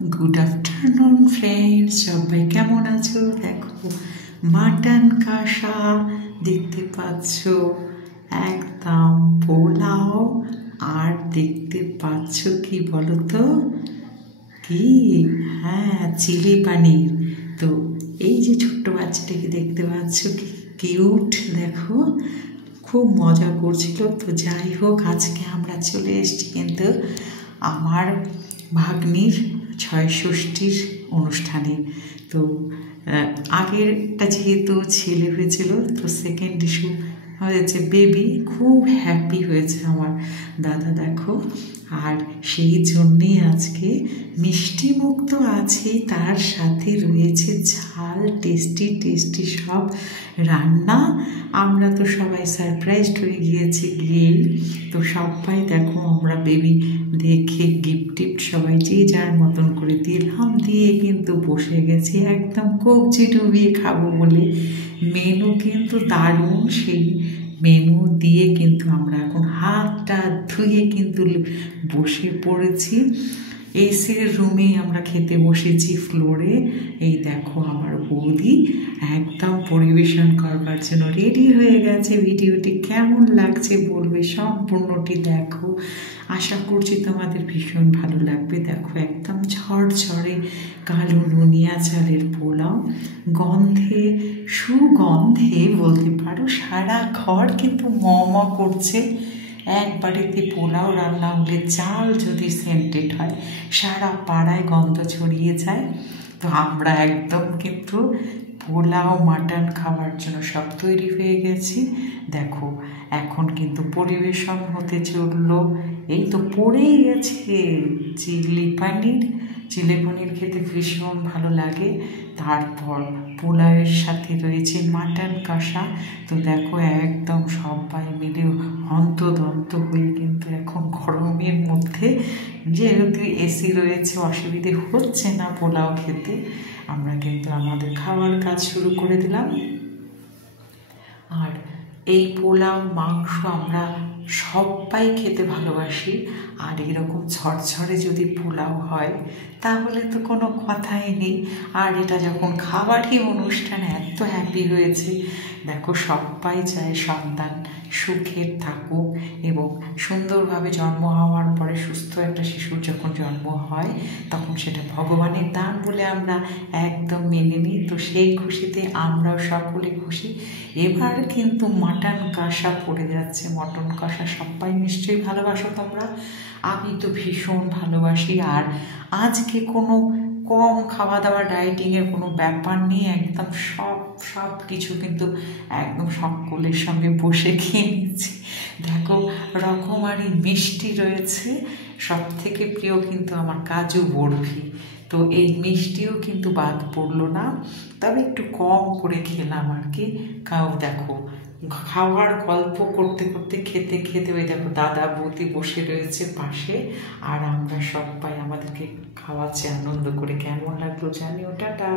Good afternoon friends, সবাই কেমন আছো? দেখো মাটন কষা দেখতে পাচ্ছ, একদম পোলাও, আর দেখতে পাচ্ছ কি বলো তো, কি, হ্যাঁ, চিলি পানির। তো এই যে ছোট্ট বাচ্চাটাকে দেখতে পাচ্ছ, কি কিউট, দেখো খুব মজা করছিল। তো যাই হোক, আজকে আমরা চলে এসেছি কিন্তু আমার ভাগ্নির ষষ্ঠীর অনুষ্ঠানে। তো আগেরটা যেহেতু ছেলে হয়েছিল, তো সেকেন্ড ইস্যু হয়েছে বেবি। খুব হ্যাপি হয়েছে আমার দাদা, দেখো। আর সেই জন্যেই আজকে মিষ্টি মুখ তো আছেই, তার সাথে রয়েছে ঝাল টেস্টি টেস্টি সব রান্না। আমরা তো সবাই সারপ্রাইজড হয়ে গিয়েছি গিয়ে। তো সবাই দেখো, আমরা বেবি দেখে গিফট টিফট সবাই যে যার মতন করে দিলাম, দিয়ে কিন্তু বসে গেছি একদম কবজি ডুবিয়ে খাবো বলে। মেনু কিন্তু দারুণ, সেই মেনু দিয়ে কিন্তু আমরা এখন হাতটা ধুয়ে কিন্তু বসে পড়েছি। এসির রুমে আমরা খেতে বসেছি ফ্লোরে। এই দেখো আমার বৌদি একদম পরিবেশন করবার জন্য রেডি হয়ে গেছে। ভিডিওটি কেমন লাগছে বলবে, সম্পূর্ণটি দেখো। আশা করছি তোমাদের ভীষণ ভালো লাগবে। দেখো একদম ঝরঝরে কালো নুনিয়া চালের পোলাও, গন্ধে সুগন্ধে বলতে পারো সারা ঘর কিন্তু ম ম করছে। এক বাড়িতে পোলাও রান্না হলে চাল যদি সেন্টেড হয়, সারা পাড়ায় গন্ধ ছড়িয়ে যায়। তো আমরা একদম কিন্তু পোলাও মাটন খাওয়ার জন্য সব তৈরি হয়ে গেছি। দেখো এখন কিন্তু পরিবেশন হতে চললো। এই তো পড়েই গেছে চিলি পানির। চিলি পানির খেতে ভীষণ ভালো লাগে। তারপর পোলাওয়ের সাথে রয়েছে মাটন কষা। তো দেখো একদম সবাই মিলে হন্তদন্ত হয়ে কিন্তু এখন গরমের মধ্যে, যেহেতু এসি রয়েছে, অসুবিধে হচ্ছে না পোলাও খেতে, আমরা কিন্তু আমাদের খাওয়ার কাজ শুরু করে দিলাম। আর এই পোলাও মাংস আমরা সবাই খেতে ভালোবাসি। আর এরকম ঝরঝরে যদি পোলাও হয় তাহলে তো কোনো কথাই নেই। আর এটা যখন খাবারই অনুষ্ঠান, এত হ্যাপি হয়েছে। দেখো সবাই চায় সন্তান সুখের থাকুক এবং সুন্দরভাবে জন্ম হওয়ার পরে সুস্থ একটা শিশুর যখন জন্ম হয়, তখন সেটা ভগবানের দান বলে আমরা একদম মেনে নিই। তো সেই খুশিতে আমরাও সকলে খুশি। এবার কিন্তু মাটন কষা পড়ে যাচ্ছে। মটন কষা সবাই নিশ্চয়ই ভালোবাসো তোমরা, আমি তো ভীষণ ভালোবাসি। আর আজকে কোনো কম খাওয়া দাওয়া ডায়েটিংয়ের কোনো ব্যাপার নেই, একদম সব কিছু কিন্তু একদম সকলের সঙ্গে বসে খেয়ে নিচ্ছি। দেখো রকমারি মিষ্টি রয়েছে, সব থেকে প্রিয় কিন্তু আমার কাজু বরফি। তো এই মিষ্টিও কিন্তু বাদ পড়লো না, তবে একটু কম করে খেলাম আর কি। দেখো খাওয়ার গল্প করতে করতে খেতে খেতে, ওই দেখো দাদা বৌদি বসে রয়েছে পাশে, আর আমরা সবাই আমাদেরকে খাওয়াচ্ছে আনন্দ করে। কেমন লাগলো জানিও, টাটা।